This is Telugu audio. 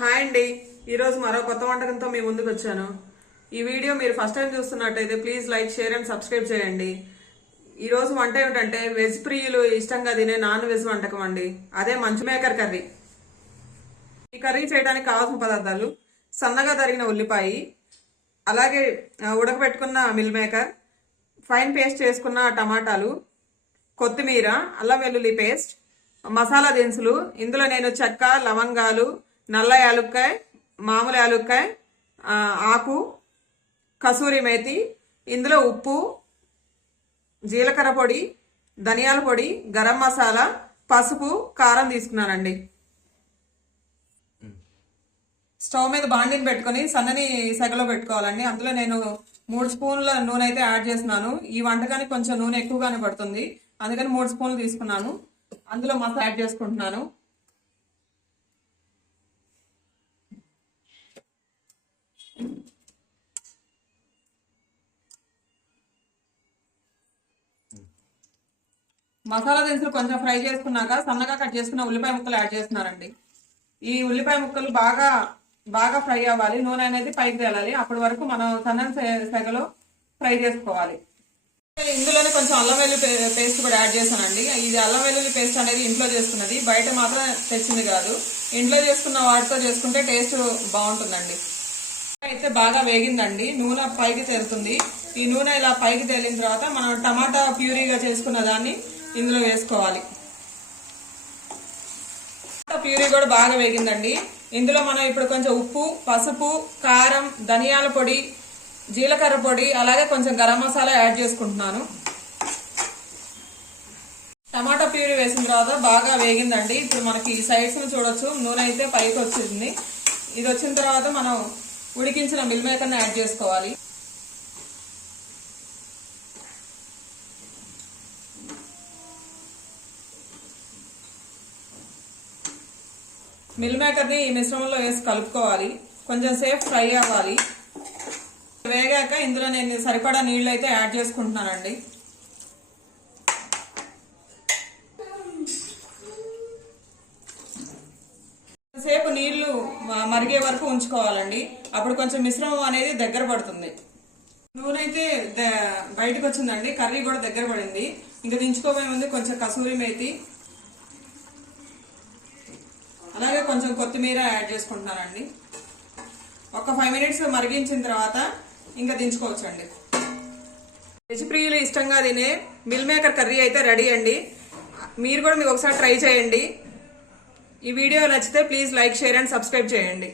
హాయ్ అండి. ఈరోజు మరో కొత్త వంటకంతో మీ ముందుకు వచ్చాను. ఈ వీడియో మీరు ఫస్ట్ టైం చూస్తున్నట్టయితే please like share and subscribe చేయండి. ఈరోజు వంట ఏమిటంటే వెజ్ ప్రియులు ఇష్టంగా తినే నాన్ వెజ్ వంటకం అండి. అదే మంచు మేకర్ కర్రీ. ఈ కర్రీ చేయడానికి కావాల్సిన పదార్థాలు సన్నగా తరిగిన ఉల్లిపాయ అలాగే ఉడకబెట్టుకున్న మిల్ మేకర్ ఫైన్ పేస్ట్ చేసుకున్న టమాటాలు కొత్తిమీర అల్లం వెల్లుల్లి పేస్ట్ మసాలా దినుసులు ఇందులో నేను చెక్క లవంగాలు నల్ల యాలుక్కాయ మామూలు యాలుక్కాయ ఆకు కసూరి మేతి ఇందులో ఉప్పు జీలకర్ర పొడి ధనియాల పొడి గరం మసాలా పసుపు కారం తీసుకున్నానండి. స్టవ్ మీద బాండిని పెట్టుకొని సన్నని సెగలో పెట్టుకోవాలండి. అందులో నేను మూడు స్పూన్ల నూనె అయితే యాడ్ చేస్తున్నాను. ఈ వంటకానికి కొంచెం నూనె ఎక్కువగానే పడుతుంది. అందుకని మూడు స్పూన్లు తీసుకున్నాను. అందులో మసాలా యాడ్ చేసుకుంటున్నాను. మసాలా దినుసులు కొంచెం ఫ్రై చేసుకున్నాక సన్నగా కట్ చేసుకున్న ఉల్లిపాయ ముక్కలు యాడ్ చేస్తున్నారండి. ఈ ఉల్లిపాయ ముక్కలు బాగా బాగా ఫ్రై అవ్వాలి. నూనె అనేది పైకి తేలాలి అప్పటి వరకు మనం సన్నని సెగలో ఫ్రై చేసుకోవాలి. ఇందులోనే కొంచెం అల్లం వెల్లుల్లి పే- పేస్ట్ కూడా యాడ్ చేశానండి. ఇది అల్లం వెల్లుల్లి పేస్ట్ అనేది ఇంట్లో చేసుకున్నది బయట మాత్రం తెచ్చింది కాదు. ఇంట్లో చేసుకున్న వాటితో చేసుకుంటే టేస్ట్ బాగుంటుందండి. అయితే బాగా వేగిందండి. నూనె పైకి తేలుతుంది. ఈ నూనె ఇలా పైకి తేలిన తర్వాత మనం టమాటా ప్యూరీగా చేసుకున్న దాన్ని ఇందులో వేసుకోవాలి. టమాటా ప్యూరీ కూడా బాగా వేగిందండి. ఇందులో మనం ఇప్పుడు కొంచెం ఉప్పు పసుపు కారం ధనియాల పొడి జీలకర్ర పొడి అలాగే కొంచెం గరం మసాలా యాడ్ చేసుకుంటున్నాను. టమాటా ప్యూరీ వేసిన తర్వాత బాగా వేగిందండి. ఇప్పుడు మనకి ఈ సైడ్స్ని చూడొచ్చు. నూనె అయితే పైకి వచ్చింది. ఇది వచ్చిన తర్వాత మనం ఉడికించిన మిల్ మేకర్ని యాడ్ చేసుకోవాలి. మిల్ మేకర్ని ఈ మిశ్రమంలో వేసి కలుపుకోవాలి. కొంచెం సేపు ఫ్రై అవ్వాలి. వేగాక ఇందులో నేను సరిపడా నీళ్ళు అయితే యాడ్ చేసుకుంటున్నానండి. సేపు నీళ్ళు మరిగే వరకు ఉంచుకోవాలండి. అప్పుడు కొంచెం మిశ్రమం అనేది దగ్గర పడుతుంది. నూనె అయితే ద- బయటకు వచ్చిందండి కర్రీ కూడా దగ్గర పడింది. ఇంకా దించుకోబోయే ముందు కొంచెం కసూరి మేతి అలాగే కొంచెం కొత్తిమీర యాడ్ చేసుకుంటున్నానండి. ఒక ఫైవ్ మినిట్స్ మరిగించిన తర్వాత ఇంకా దించుకోవచ్చండి. వెజ్ ప్రియులు ఇష్టంగా తినే మిల్ మేకర్ కర్రీ అయితే రెడీ అండి. మీరు కూడా మీకు ఒకసారి ట్రై చేయండి. ఈ వీడియో నచ్చితే please like share and subscribe చేయండి.